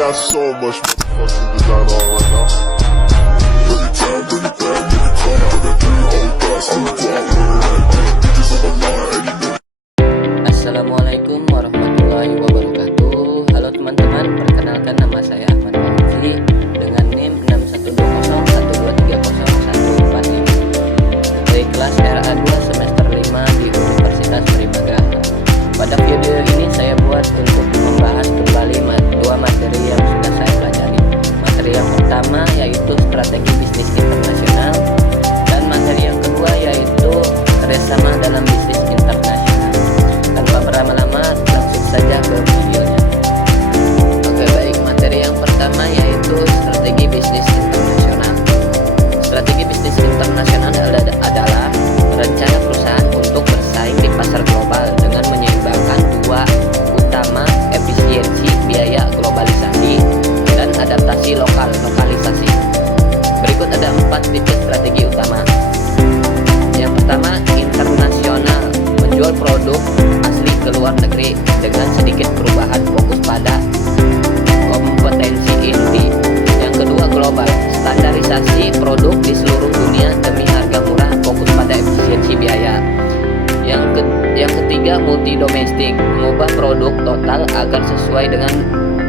got so much motherfucking design on right now. Bring it down, bring it down, make it come out. I got 3 whole thoughts, I'm a block, bitches on my line, and you know. Assalamualaikum warahmatullahi wabarakatuh. Halo teman-teman, perkenalkan nama saya Ahmad Fauzi dengan NIM 6120130145 dari kelas RA2 semester 5 di Universitas Primagama. Pada video ini saya buat untuk membahas kembali dua materi yang sudah saya pelajari. Materi yang pertama yaitu strategi bisnis internasional dan materi yang kedua yaitu kerjasama dalam bisnis internasional. Tanpa berlama-lama langsung saja ke videonya. Oke baik, materi yang pertama yaitu strategi bisnis internasional. Strategi bisnis internasional adalah rencana perusahaan untuk bersaing di pasar global dengan menyeimbangkan dua utama, efisiensi biaya globalisasi dan adaptasi lokalisasi. Berikut ada 4 titik strategi utama. Yang pertama, internasional, menjual produk asli ke luar negeri dengan sedikit perubahan, fokus pada kompetensi inti. Yang kedua, global, standarisasi produk di seluruh dunia demi harga murah, fokus pada efisiensi biaya. Yang ketiga, multi domestik, mengubah produk total agar sesuai dengan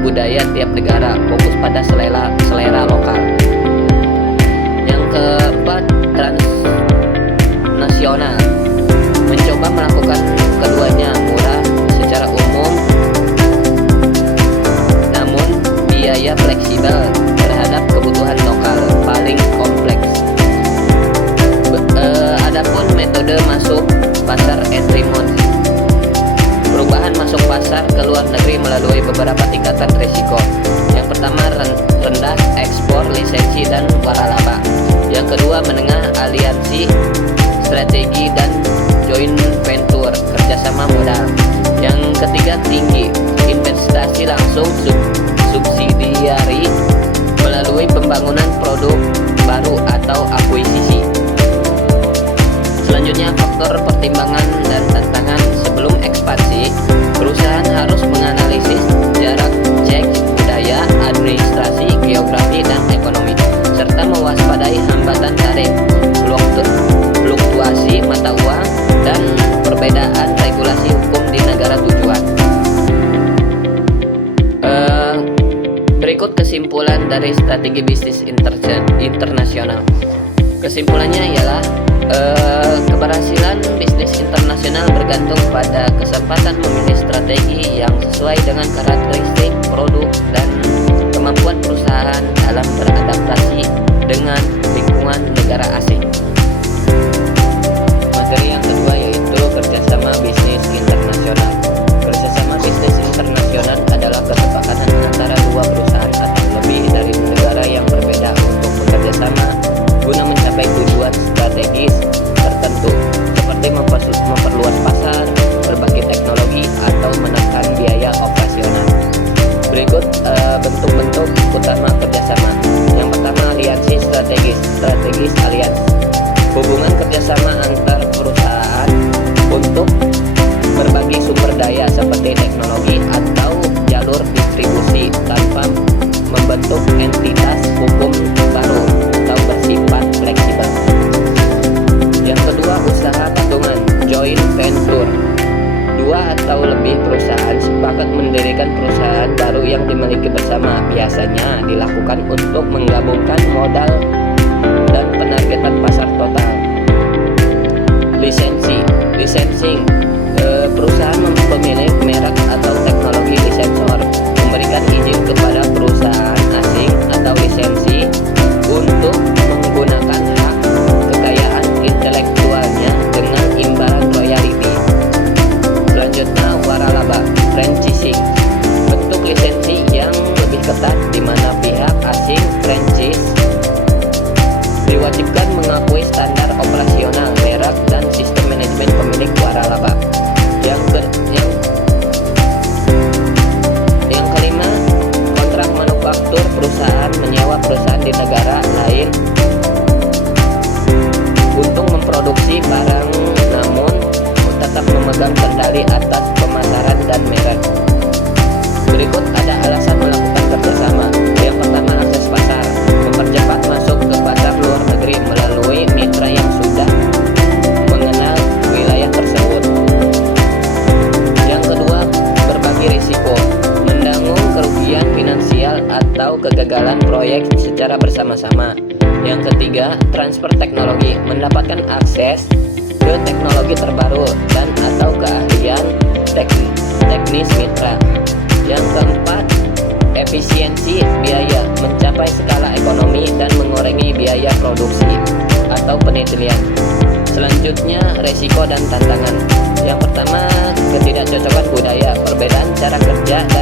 budaya tiap negara, fokus pada selera lokal. Yang keempat, transnasional, mencoba melakukan keduanya, murah secara umum namun biaya fleksibel terhadap kebutuhan lokal, paling kompleks. Adapun metode masuk pasar entry mode, perubahan masuk pasar ke luar negeri melalui beberapa tingkatan risiko. Yang pertama, rendah, ekspor, lisensi dan waralaba. Yang kedua, menengah, aliansi, strategi dan joint venture, kerjasama modal. Yang ketiga, tinggi, investasi langsung, subsidiari melalui pembangunan produk baru atau akuisisi. Selanjutnya, faktor pertimbangan dan tantangan sebelum ekspansi. Perusahaan harus menganalisis jarak, cek budaya, administrasi, geografi, dan ekonomi, serta mewaspadai hambatan tarif, fluktuasi mata uang, dan perbedaan regulasi hukum di negara tujuan. Berikut kesimpulan dari strategi bisnis internasional. Kesimpulannya ialah keberhasilan bisnis internasional bergantung pada kesempatan memilih strategi yang sesuai dengan karakteristik produk dan kemampuan perusahaan dalam beradaptasi dengan lingkungan negara asing. Materi yang kedua yaitu kerjasama bisnis internasional. Kerjasama bisnis internasional adalah kesepakatan antara dua perusahaan atau lebih dari negara yang berbeda untuk bekerjasama guna mencapai tujuan strategis tertentu, seperti memperluas pasar, berbagi teknologi, atau menekan biaya operasional. Berikut bentuk-bentuk utama kerjasama. Yang pertama, aliansi strategis. Strategis alians, hubungan kerjasama antar perusahaan untuk berbagi sumber daya seperti teknologi atau jalur distribusi tanpa membentuk entitas hukum baru atau bersifat fleksibel. Yang kedua, usaha patungan, joint venture. Dua atau lebih perusahaan sepakat mendirikan perusahaan baru yang dimiliki bersama. Biasanya dilakukan untuk menggabungkan modal dan penargetan pasar total. Licensing, perusahaan pemilik merek atau teknologi lisensor memberikan izin kepada perusahaan asing atau lisensi untuk menggunakan hak kekayaan intelektualnya dengan imbalan royalti. Selanjutnya, waralaba, franchising, bentuk lisensi yang lebih ketat di mana pihak asing franchise diwajibkan mengakui standar operasional, merek, dan sistem manajemen pemilik waralaba. Yang kelima, kontrak manufaktur, perusahaan menyewa perusahaan di negara lain untuk memproduksi barang namun tetap memegang kendali atas pemasaran dan merek. Berikut ada alasan melakukan kerjasama. secara bersama-sama. Yang ketiga, transfer teknologi, mendapatkan akses ke teknologi terbaru dan atau keahlian teknis mitra. Yang keempat, efisiensi biaya, mencapai skala ekonomi dan mengurangi biaya produksi atau penelitian. Selanjutnya, resiko dan tantangan. Yang pertama, ketidakcocokan budaya, perbedaan cara kerja dan